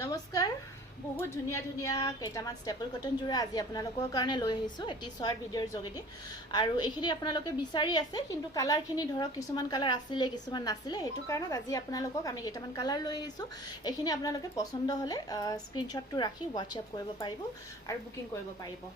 নমস্কাৰ বহুত ধুনীয়া ধুনীয়া কেইটামান ষ্টেপল কটন জোৰা আজি আপোনালোকৰ কাৰণে লৈ আহিছোঁ এটি শৰ্ট ভিডিঅ'ৰ যোগেদি আৰু এইখিনি আপোনালোকে বিচাৰি আছে কিন্তু কালাৰখিনি ধৰক কিছুমান কালাৰ আছিলে কিছুমান নাছিলে সেইটো কাৰণত আজি আপোনালোকক আমি কেইটামান কালাৰ লৈ আহিছোঁ এইখিনি আপোনালোকে পছন্দ হ'লে স্ক্ৰীনশ্বটটো ৰাখি হোৱাটছএপ কৰিব পাৰিব আৰু বুকিং কৰিব পাৰিব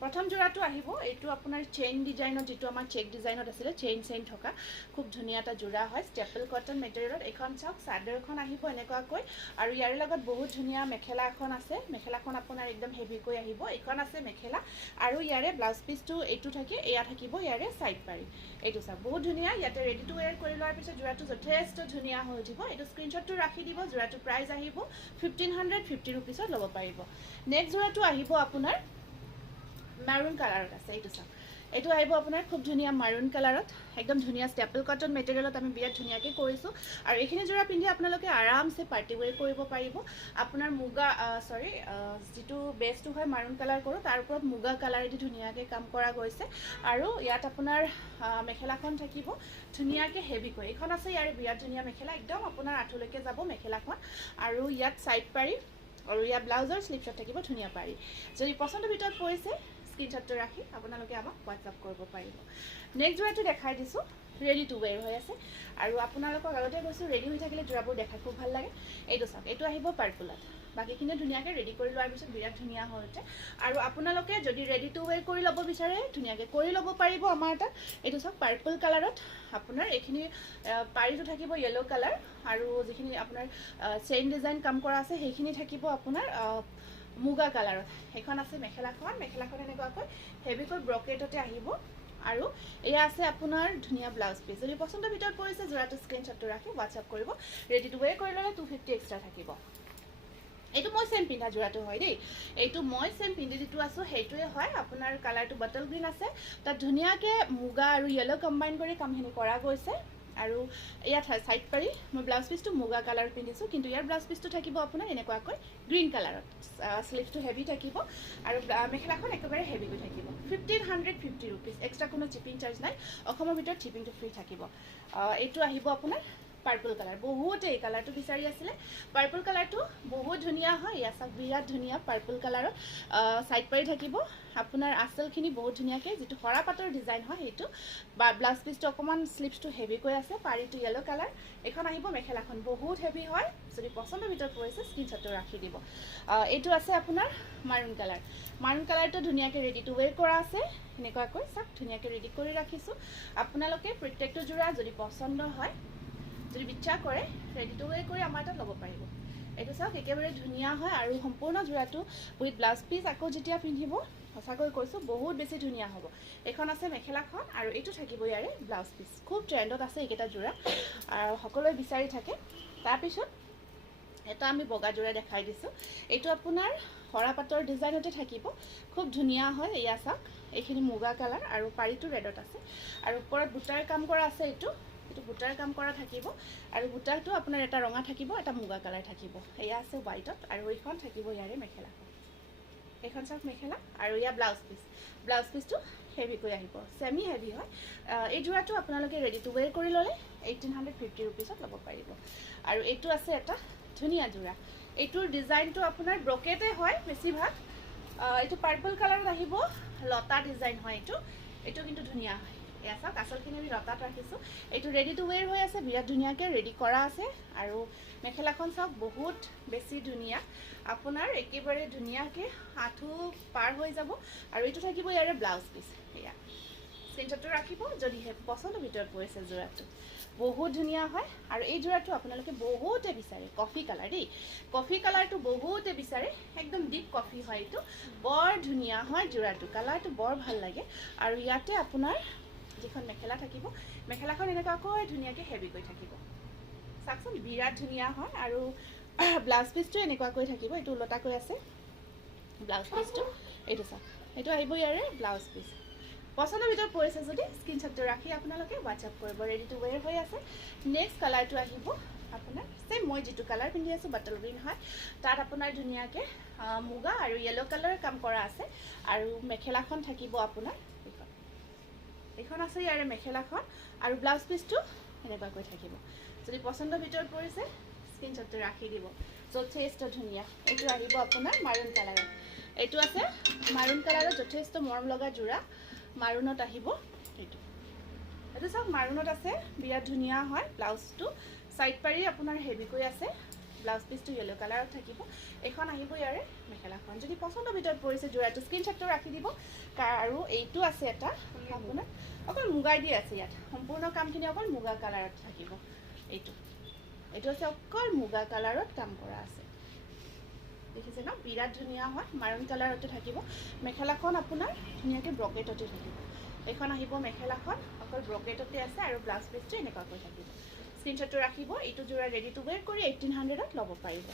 প্ৰথম জোৰাটো আহিব এইটো আপোনাৰ চেইন ডিজাইনত যেটো আমাৰ চেক ডিজাইনত আছিল চেইন থকা খুব ধুনীয়া এটা জোৰা হয় ষ্টেপল কটন মেটেৰিয়েলত এখন চাওক চাদৰখন আহিব এনেকুৱাকৈ আৰু ইয়াৰ লগত বহুত ধুনীয়া মেখেলা এখন আছে মেখেলাখন আপোনাৰ একদম হেভিকৈ আহিব এখন আছে মেখেলা আৰু ইয়াৰে ব্লাউজ পিচটো এইটো থাকে এয়া থাকিব ইয়াৰে সাইড পাৰি এইটো চাওক বহুত ধুনীয়া ইয়াতে ৰেডি টু ওয়্যাৰ কৰি লোৱাৰ পিছত জোৰাটো যথেষ্ট ধুনীয়া হৈ উঠিব এইটো স্ক্ৰীনশ্বটটো ৰাখি দিব জোৰাটো প্ৰাইস আহিব 1550 रुपीसত ল'ব পাৰিব নেক্সট জোৰাটো আহিব আপোনাৰ maroon কালাৰত আছে এইটো চাওক এইটো আহিব আপোনাৰ খুব ধুনীয়া maroon কালাৰত একদম ধুনীয়া ষ্টেপল কটন মেটেৰিয়েলত আমি বিৰাট ধুনীয়াকৈ কৰিছো আৰু এইখিনি জোৰা পিন্ধি আপোনালোকে আৰামছে পাৰ্টি ওয়্যাৰ কৰিব পাৰিব আপোনাৰ মুগা যেটো বেছটো হয় maroon কালাৰ কৰো তাৰ ওপৰত মুগা কালাৰেদি ধুনীয়াকৈ কাম কৰা গৈছে আৰু ইয়াত আপোনাৰ মেখেলাখন থাকিব ধুনীয়াকৈ হেভি কৰি এখন আছে ইয়াৰ বিৰাট ধুনীয়া মেখেলা একদম আপোনাৰ আঁঠুলৈকে যাব মেখেলাখন আৰু ইয়াত সাইড পাৰি আৰু ইয়াৰ ব্লাউজৰ স্লিপছত থাকিব ধুনীয়া পাৰি যদি পছন্দৰ ভিতৰত পৰিছে স্ক্ৰীনশ্বটটো ৰাখি আপোনালোকে আমাক হোৱাটছআপ কৰিব পাৰিব নেক্সট জোৰাটো দেখাই দিছো ৰেডি টু ওয়্যাৰ হৈ আছে আৰু আপোনালোকক আগতে কৈছো ৰেডি হৈ থাকিলে জোৰাবোৰ দেখাই খুব ভাল লাগে এইটো চাওক এইটো আহিব পাৰ্পলত বাকিখিনি ধুনীয়াকৈ ৰেডি কৰি লোৱাৰ পিছত বিৰাট ধুনীয়া হৈ উঠে আৰু আপোনালোকে যদি ৰেডি টু ওয়্যাৰ কৰি ল'ব বিচাৰে ধুনীয়াকৈ কৰি ল'ব পাৰিব আমাৰ তাত এইটো চাওক পাৰ্পল কালাৰত আপোনাৰ এইখিনি পাৰিটো থাকিব ইয়েলো কালাৰ আৰু যিখিনি আপোনাৰ চেইন ডিজাইন কাম কৰা আছে সেইখিনি থাকিব আপোনাৰ মুগা কালাৰত এখন আছে মেখেলাখন এনেকুৱাকৈ হেভিকৈ ব্ৰকেটতে আহিব আৰু এয়া আছে আপোনাৰ ধুনীয়া ব্লাউজ পিস যদি পছন্দৰ ভিতৰত পৰিছে জোৰাটো স্ক্ৰীনশ্বটটো ৰাখি হোৱাটছআপ কৰিব ৰেডি টু ওয়্যাৰ কৰি ল'লে 250 এক্সট্ৰা থাকিব এইটো মই সেম পিন্ধা জোৰাটো হয় দেই এইটো মই সেম পিন্ধি যেটো আছো সেইটোৱে হয় আপোনাৰ কালাৰটো বটল গ্ৰীন আছে তাত ধুনীয়াকৈ মুগা আৰু ইয়েলো কম্বাইন কৰি কামখিনি কৰা গৈছে আৰু ইয়াত সাইড পাৰি মই ব্লাউজ পিসটো মুগা কালাৰ পিন্ধিছো কিন্তু ইয়াৰ ব্লাউজ পিসটো থাকিব আপোনাৰ এনেকুৱাকৈ গ্ৰীন কালাৰত স্লিভটো হেভি থাকিব আৰু মেখেলাখন একেবাৰে হেভিকৈ থাকিব 1550 रुपीस এক্সট্ৰা কোনো চিপিং চাৰ্জ নাই অসমৰ ভিতৰত চিপিংটো ফ্ৰী থাকিব এইটো আহিব আপোনাৰ পাৰ্পল কালাৰ বহুত এই কালাৰটো বিচাৰি আছিল পাৰ্পল কালাৰটো বহুত ধুনীয়া হয় ইয়া চাওক বিৰাট ধুনীয়া পাৰ্পল কালাৰত সাইড পাৰি থাকিব আপোনাৰ আসলখিনি বহুত ধুনীয়াকৈ যেটো হৰা পাতৰ ডিজাইন হয় হেতু ব্লাউজ পিসটো অকমান স্লিভটো হেভিকৈ আছে পাৰিটো ইয়েলো কালাৰ এখন আহিব মেখেলাখন বহুত হেভি হয় যদি পছন্দৰ ভিতৰত পৰিছে স্ক্ৰীনশ্বটটো ৰাখি দিব এইটো আছে আপোনাৰ maroon কালাৰটো ধুনীয়াকৈ ৰেডি টু ওয়্যাৰ কৰা আছে এনেকুৱাকৈ চাওক ধুনীয়াকৈ ৰেডি কৰি ৰাখিছো আপোনালোকে প্ৰত্যেকটো জোৰা যদি পছন্দ হয় যদি ইচ্ছা কৰে ৰেডি টু ওয়্যাৰ কৰি আমাৰ তাত ল'ব পাৰিব এইটো চাওক একেবাৰে ধুনীয়া হয় আৰু সম্পূৰ্ণ জোৰাটো উইথ ব্লাউজ পিস আকৌ যেতিয়া পিন্ধিব সঁচাকৈ কৈছো বহুত বেছি ধুনীয়া হ'ব এখন আছে মেখেলাখন আৰু এইটো থাকিব ইয়াৰে ব্লাউজ পিস খুব ট্ৰেন্ডত আছে এইকেইটা জোৰা আৰু সকলোৱে বিচাৰি থাকে তাৰ পিছত এটা আমি বগা জোৰা দেখাই দিছো এইটো আপোনাৰ হৰা পাতৰ ডিজাইনতে থাকিব খুব ধুনীয়া হয় ইয়া চাওক এইখিনি মুগা কালাৰ আৰু পাৰিটো ৰেডত আছে আৰু ওপৰত বুটাৰ কাম কৰা আছে এইটো বুটাৰ কাম কৰা থাকিব আৰু বুটাৰটো আপোনাৰ এটা ৰঙা থাকিব এটা মুগা কালাৰ থাকিব এয়া আছে হোৱাইটত আৰু এইখন থাকিব ইয়াৰে মেখেলা এখন চাওক মেখেলা আৰু ইয়া ব্লাউজ পিসটো হেভিকৈ আহিব সেমি হেভি হয় এই জোৰাটো আপোনালোকে ৰেডি টু ওয়্যাৰ কৰি ল'লে 1850 रुपीसত ল'ব পাৰিব আৰু এইটো আছে এটা ধুনীয়া জোৰা এইটোৰ ডিজাইনটো আপোনাৰ ব্ৰকেটে হয় বেছিভাগ এইটো পাৰ্পল কালাৰত আহিব লতা ডিজাইন হয় এইটো কিন্তু ধুনীয়া হয় এয়া চাওক আসলখিনি আমি লতাত ৰাখিছো এইটো ৰেডি টু ওয়্যাৰ হৈ আছে বিৰাট ধুনীয়াকৈ ৰেডি কৰা আছে আৰু মেখেলাখন চাওক বহুত বেছি ধুনীয়া আপোনাৰ একেবাৰে ধুনীয়াকৈ আঁঠু পাৰ হৈ যাব আৰু এইটো থাকিব ইয়াৰে ব্লাউজ পিস এয়া স্ক্ৰীনশ্বটটো ৰাখিব যদি পছন্দৰ ভিতৰত পৰিছে জোৰাটো বহুত ধুনীয়া হয় আৰু এই জোৰাটো আপোনালোকে বহুতে বিচাৰে কফি কালাৰ দেই কফি কালাৰটো বহুতে বিচাৰে একদম ডিপ কফি হয় এইটো বৰ ধুনীয়া হয় জোৰাটো কালাৰটো বৰ ভাল লাগে আৰু ইয়াতে আপোনাৰ যিখন মেখেলা থাকিব মেখেলাখন এনেকুৱাকৈ ধুনীয়াকৈ হেভিকৈ থাকিব চাকচোন বিৰাট ধুনীয়া হয় আৰু ব্লাউজ পিসটো এনেকুৱাকৈ থাকিব এইটো লতাকৈ আছে ব্লাউজ পিসটো এইটো চাওক এইটো আহিব ইয়াৰে ব্লাউজ পিস পছন্দৰ ভিতৰত পৰিছে যদি স্ক্ৰীনশ্বটটো ৰাখি আপোনালোকে হোৱাটছআপ কৰিব ৰেডি টু ওয়্যাৰ হৈ আছে নেক্সট কালাৰটো আহিব আপোনাৰ সেম মই যেটো কালাৰ পিন্ধি আছো বটল গ্ৰীন হয় তাত আপোনাৰ ধুনীয়াকৈ মুগা আৰু ইয়েলো কালাৰ কাম কৰা আছে আৰু মেখেলাখন থাকিব আপোনাৰ এখন আছে ইয়াৰে মেখেলাখন আৰু ব্লাউজ পিসটো এনেকুৱাকৈ থাকিব যদি পছন্দৰ ভিতৰত পৰিছে স্ক্ৰীনশ্বটটো ৰাখি দিব যথেষ্ট ধুনীয়া এইটো আহিব আপোনাৰ মাৰুণ কালাৰত এইটো আছে মাৰুণ কালাৰত যথেষ্ট মৰম লগা যোৰা মাৰুণত আহিব এইটো চাওক মাৰুণত আছে বিৰাট ধুনীয়া হয় ব্লাউজটো সাইড পাৰি আপোনাৰ হেভিকৈ আছে ব্লাউজ পিসটো ইয়েলো কালাৰত থাকিব এখন আহিব ইয়াৰে মেখেলাখন যদি পছন্দৰ ভিতৰত পৰিছে যোৰাটো স্ক্ৰীনশ্বটটো ৰাখি দিব আৰু এইটো আছে এটা আপোনাৰ অকল মুগাই দি আছে ইয়াত সম্পূৰ্ণ কামখিনি অকল মুগা কালাৰত থাকিব এইটো আছে অকল মুগা কালাৰত কাম কৰা আছে দেখিছে ন বিৰাট ধুনীয়া হয় মাৰুণ কালাৰতে থাকিব মেখেলাখন আপোনাৰ ধুনীয়াকৈ ব্ৰকেটতে থাকিব এখন আহিব মেখেলাখন অকল ব্ৰকেটতে আছে আৰু ব্লাউজ পিসটো এনেকুৱাকৈ থাকিব স্ক্ৰীনশ্বটটো ৰাখিব এইটো যোৰা ৰেডি টু ৱেৰ কৰি 1800ত ল'ব পাৰিব